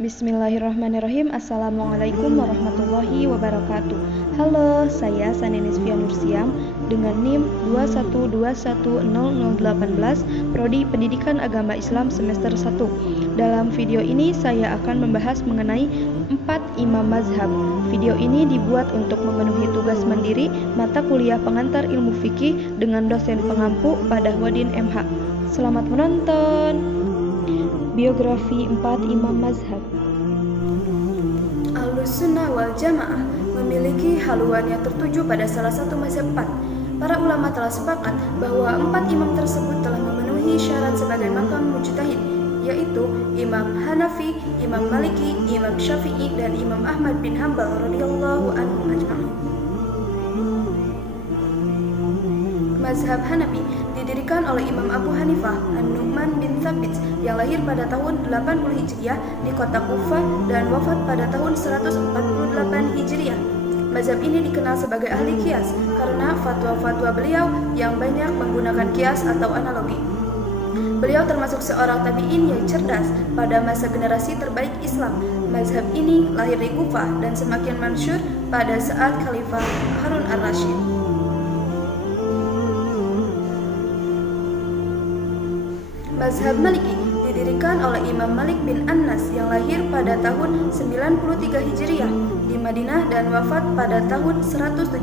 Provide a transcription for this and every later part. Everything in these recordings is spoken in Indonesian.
Bismillahirrahmanirrahim. Assalamualaikum warahmatullahi wabarakatuh. Halo, saya Sanenis Fianursiam dengan NIM 212100018, Prodi Pendidikan Agama Islam semester 1. Dalam video ini saya akan membahas mengenai 4 imam mazhab. Video ini dibuat untuk memenuhi tugas mandiri mata kuliah pengantar ilmu fikih dengan dosen pengampu pada Wadin MH. Selamat menonton. Biografi 4 imam mazhab. Ahlus-Sunnah wal Jamaah memiliki haluan yang tertuju pada salah satu mazhab 4. Para ulama telah sepakat bahwa 4 imam tersebut telah memenuhi syarat sebagai maqam mujtahid, yaitu Imam Hanafi, Imam Maliki, Imam Syafi'i, dan Imam Ahmad bin Hanbal radhiyallahu anhum ajma'in. Mazhab Hanafi didirikan oleh Imam Abu Hanifah An-Nu'man bin Thabit yang lahir pada tahun 80 Hijriah di kota Kufah dan wafat pada tahun 148 Hijriah. Mazhab ini dikenal sebagai ahli qiyas karena fatwa-fatwa beliau yang banyak menggunakan qiyas atau analogi. Beliau termasuk seorang tabi'in yang cerdas pada masa generasi terbaik Islam. Mazhab ini lahir di Kufah dan semakin masyhur pada saat Khalifah Harun ar-Rasyid. Mazhab Maliki didirikan oleh Imam Malik bin Anas yang lahir pada tahun 93 Hijriah di Madinah dan wafat pada tahun 179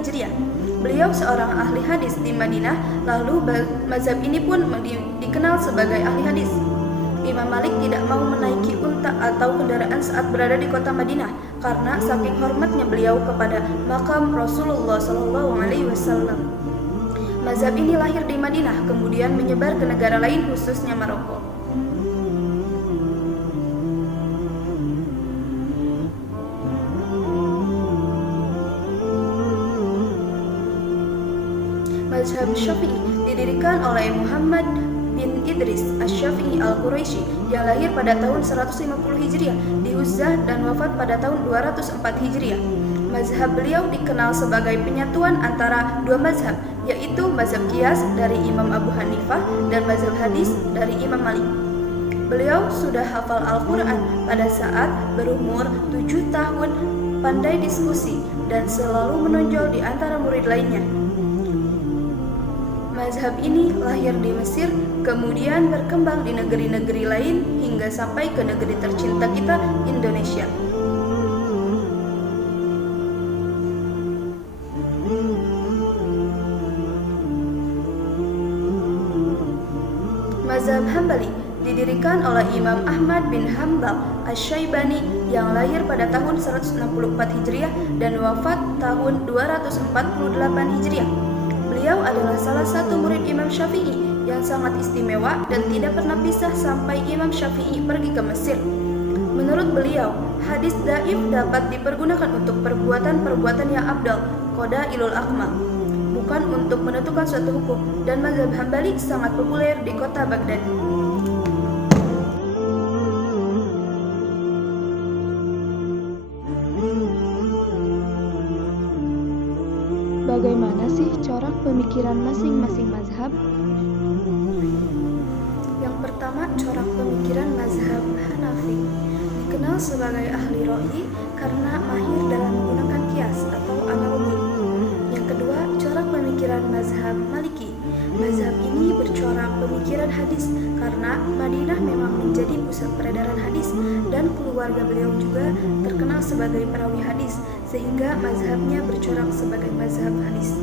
Hijriah. Beliau seorang ahli hadis di Madinah, lalu mazhab ini pun dikenal sebagai ahli hadis. Imam Malik tidak mau menaiki unta atau kendaraan saat berada di kota Madinah karena saking hormatnya beliau kepada makam Rasulullah SAW. Mazhab ini lahir di Madinah, kemudian menyebar ke negara lain khususnya Maroko. Mazhab Syafi'i didirikan oleh Muhammad bin Idris Asy-Syafi'i Al-Quraisy yang lahir pada tahun 150 Hijriah di Uzzah dan wafat pada tahun 204 Hijriah. Mazhab beliau dikenal sebagai penyatuan antara dua mazhab, yaitu mazhab qiyas dari Imam Abu Hanifah dan mazhab hadis dari Imam Malik. Beliau sudah hafal Al-Quran pada saat berumur 7 tahun, pandai diskusi, dan selalu menonjol di antara murid lainnya. Mazhab ini lahir di Mesir, kemudian berkembang di negeri-negeri lain hingga sampai ke negeri tercinta kita, Indonesia. Mazhab Hambali didirikan oleh Imam Ahmad bin Hanbal Asy-Syaibani yang lahir pada tahun 164 Hijriah dan wafat tahun 248 Hijriah. Beliau adalah salah satu murid Imam Syafi'i yang sangat istimewa dan tidak pernah pisah sampai Imam Syafi'i pergi ke Mesir. Menurut beliau, hadis dhaif dapat dipergunakan untuk perbuatan-perbuatan yang abdal, qadailul akmal, bukan untuk menentukan suatu hukum, dan mazhab Hambali sangat populer di kota Baghdad. Bagaimana sih corak pemikiran masing-masing mazhab? Yang pertama, corak pemikiran mazhab Hanafi dikenal sebagai ahli ra'yi karena mahir dalam menggunakan qiyas atau analogi. Yang kedua, corak pemikiran mazhab Maliki. Mazhab ini bercorak pemikiran hadis karena Madinah memang menjadi pusat peredaran hadis dan keluarga beliau juga terkenal sebagai perawi hadis, sehingga mazhabnya bercorak sebagai mazhab hadis.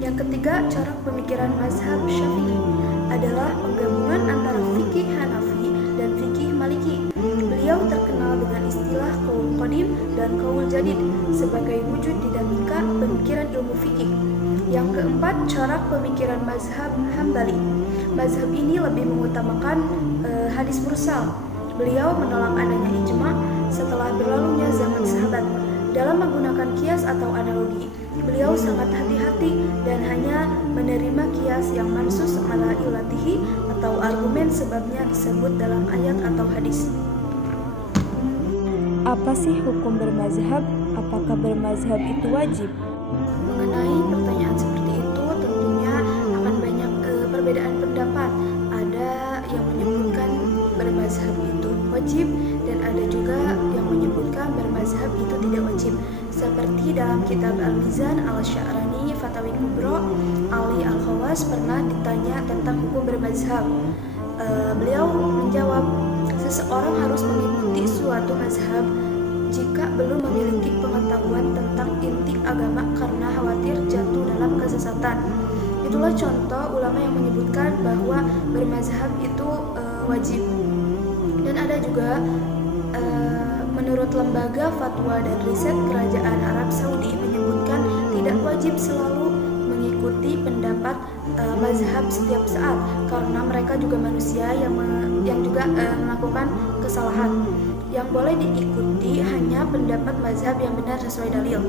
Yang ketiga, corak pemikiran mazhab Syafi'i adalah penggabungan antara fikih Hanafi dan fikih Maliki. Beliau terkenal dengan istilah qaul qadim dan qaul jadid sebagai wujud dinamika pemikiran ilmu fikih. Yang keempat, corak pemikiran mazhab Hambali. Mazhab ini lebih mengutamakan hadis mursal. Beliau menolak adanya ijma' setelah berlalunya zaman sahabat. Dalam menggunakan qiyas atau analogi, beliau sangat hati-hati dan hanya menerima qiyas yang mansus ala illatihi atau argumen sebabnya disebut dalam ayat atau hadis. Apa sih hukum bermazhab? Apakah bermazhab itu wajib? Mengenai pertanyaan seperti itu tentunya akan banyak perbedaan pendapat. Ada yang menyebutkan bermazhab itu wajib dan ada juga yang menyebutkan bermazhab itu tidak wajib. Seperti dalam kitab Al-Mizan Al-Sya'rani Fatawi Kubro, Ali Al-Khawas pernah ditanya tentang hukum bermazhab. Beliau menjawab, seseorang harus mengikuti suatu mazhab jika belum memiliki pengetahuan tentang inti agama karena khawatir jatuh dalam kesesatan. Itulah contoh ulama yang menyebutkan bahwa bermazhab itu wajib. Dan ada juga menurut lembaga fatwa dan riset kerajaan Arab Saudi menyebutkan tidak wajib selalu mengikuti pendapat mazhab setiap saat karena mereka juga manusia yang juga melakukan kesalahan. Yang boleh diikuti hanya pendapat mazhab yang benar sesuai dalil.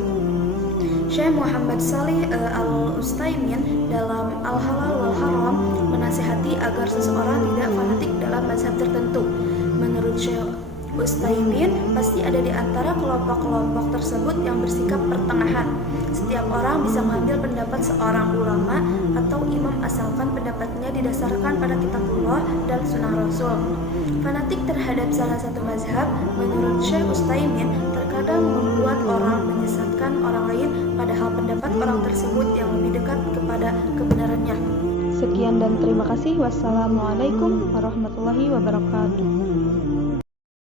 Syekh Muhammad Salih Al-Utsaimin dalam Al-Halal wal Haram menasihati agar seseorang tidak fanatik dalam mazhab tertentu. Menurut Syekh Utsaimin, pasti ada di antara kelompok-kelompok tersebut yang bersikap pertengahan. Setiap orang bisa mengambil pendapat seorang ulama atau imam asalkan pendapatnya didasarkan pada kitabullah dan sunnah Rasul. Fanatik terhadap salah satu mazhab, menurut Syekh Utsaimin, terkadang membuat orang menyesatkan orang lain padahal pendapat orang tersebut yang lebih dekat kepada kebenarannya. Sekian dan terima kasih. Wassalamualaikum warahmatullahi wabarakatuh.